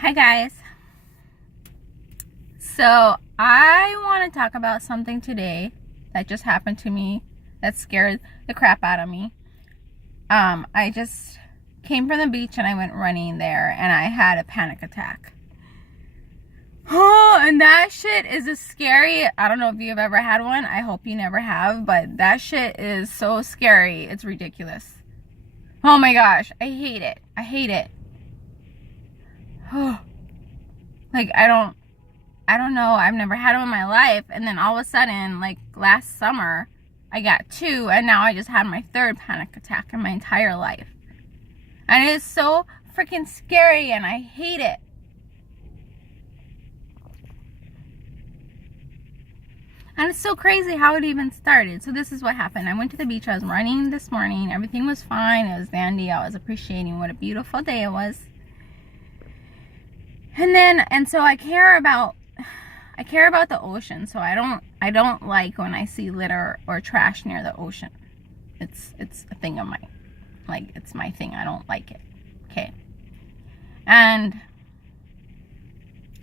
Hi guys. So I want to talk about something today that just happened to me that scared the crap out of me. I just came from the beach and I went running there and I had a panic attack. Oh, and that shit is a scary. I don't know if you've ever had one. I hope you never have, but that shit is so scary. It's ridiculous. Oh my gosh, I hate it. I hate it. Like I don't know. I've never had them in my life. And then all of a sudden, like last summer, I got two. And now I just had my third panic attack in my entire life. And it is so freaking scary. And I hate it. And it's so crazy how it even started. So this is what happened. I went to the beach. I was running this morning. Everything was fine. It was dandy. I was appreciating what a beautiful day it was. And so I care about the ocean, so I don't like when I see litter or trash near the ocean. It's a thing of mine. Like, it's my thing. I don't like it. Okay. And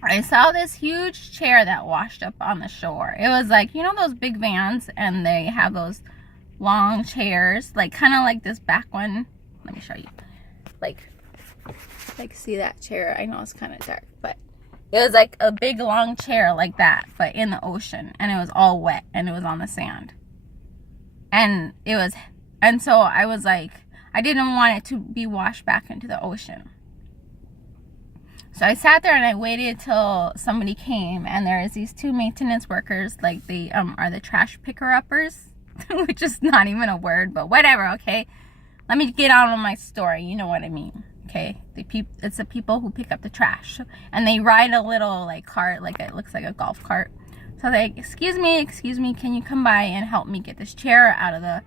I saw this huge chair that washed up on the shore. It was like, you know those big vans and they have those long chairs, like kind of like this back one. Let me show you. Like see that chair? I know it's kind of dark, but it was like a big long chair like that, but in the ocean, and it was all wet and it was on the sand. And so I was like, I didn't want it to be washed back into the ocean. So I sat there and I waited till somebody came, and there's these two maintenance workers, like they are the trash picker-uppers, which is not even a word, but whatever, okay? Let me get on with my story, you know what I mean. Okay, it's the people who pick up the trash, and they ride a little like cart, like it looks like a golf cart. So they, excuse me, can you come by and help me get this chair out of the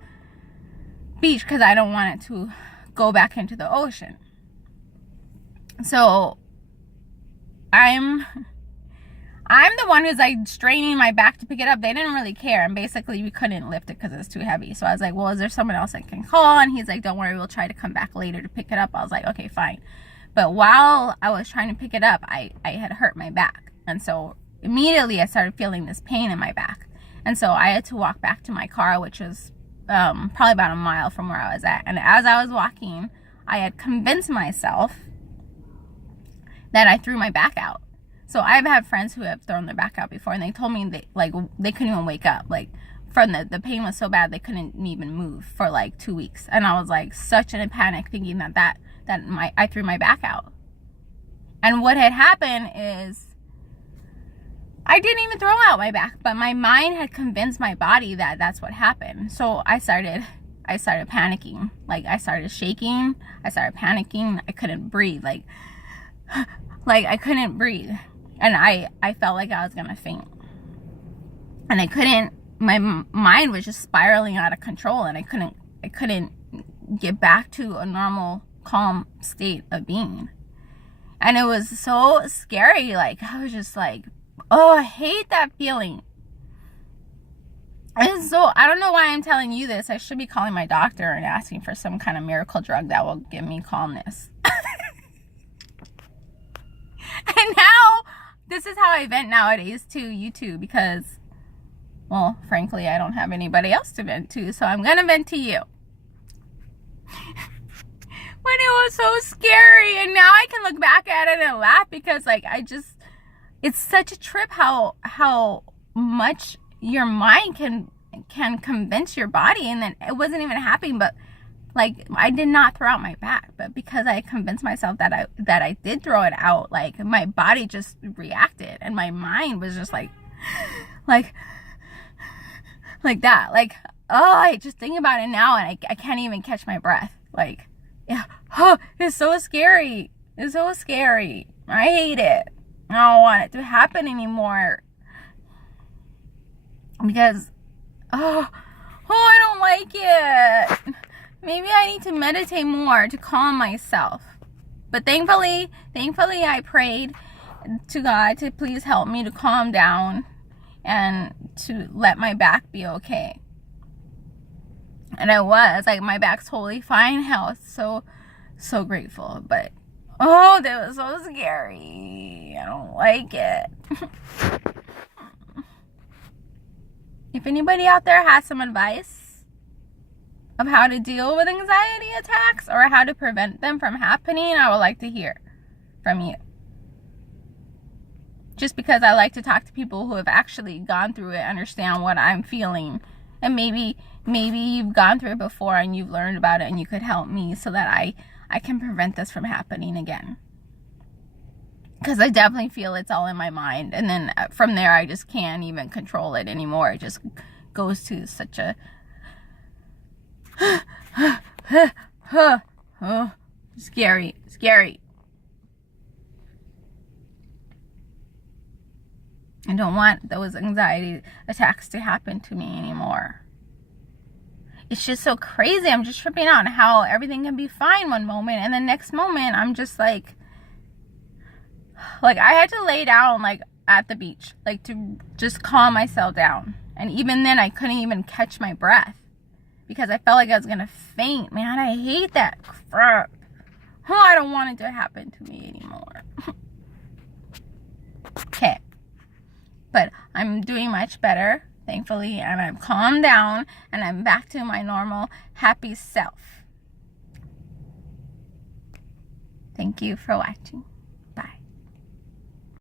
beach because I don't want it to go back into the ocean. So I'm the one who's like straining my back to pick it up. They didn't really care, and basically we couldn't lift it because it's too heavy. So I was like, well, is there someone else I can call? And he's like, don't worry, we'll try to come back later to pick it up. I was like, okay, fine. But while I was trying to pick it up, I had hurt my back, and so immediately I started feeling this pain in my back, and so I had to walk back to my car, which was probably about a mile from where I was at. And as I was walking, I had convinced myself that I threw my back out. So I've had friends who have thrown their back out before, and they told me they couldn't even wake up. Like, from the pain was so bad they couldn't even move for like 2 weeks. And I was like such in a panic, thinking that I threw my back out. And what had happened is I didn't even throw out my back, but my mind had convinced my body that that's what happened. So I started panicking. Like, I started shaking. I started panicking. I couldn't breathe. Like I couldn't breathe. And I felt like I was gonna faint. And I couldn't, my mind was just spiraling out of control, and I couldn't get back to a normal, calm state of being. And it was so scary. Like, I was just like, oh, I hate that feeling. And so, I don't know why I'm telling you this. I should be calling my doctor and asking for some kind of miracle drug that will give me calmness. And now, this is how I vent nowadays to YouTube, because, well, frankly, I don't have anybody else to vent to, so I'm gonna vent to you. But it was so scary, and now I can look back at it and laugh, because, like, it's such a trip how much your mind can convince your body, and then it wasn't even happening, but like, I did not throw out my back, but because I convinced myself that I did throw it out, like, my body just reacted, and my mind was just like that. Like, oh, I just think about it now, and I can't even catch my breath. Like, yeah, oh, it's so scary. It's so scary. I hate it. I don't want it to happen anymore. Because, I don't like it. Maybe I need to meditate more to calm myself. But thankfully I prayed to God to please help me to calm down and to let my back be okay. And I was, like, my back's totally fine now. So grateful. But Oh, that was so scary. I don't like it. If anybody out there has some advice of how to deal with anxiety attacks or how to prevent them from happening, I would like to hear from you. Just because I like to talk to people who have actually gone through it, understand what I'm feeling, and maybe you've gone through it before and you've learned about it and you could help me so that I can prevent this from happening again. Because I definitely feel it's all in my mind, and then from there I just can't even control it anymore. It just goes to such a scary. I don't want those anxiety attacks to happen to me anymore. It's just so crazy. I'm just tripping out on how everything can be fine one moment and the next moment I'm just like I had to lay down like at the beach, like to just calm myself down. And even then I couldn't even catch my breath because I felt like I was gonna faint. Man, I hate that crap. Oh, I don't want it to happen to me anymore. Okay. But I'm doing much better, thankfully, and I've calmed down and I'm back to my normal happy self. Thank you for watching.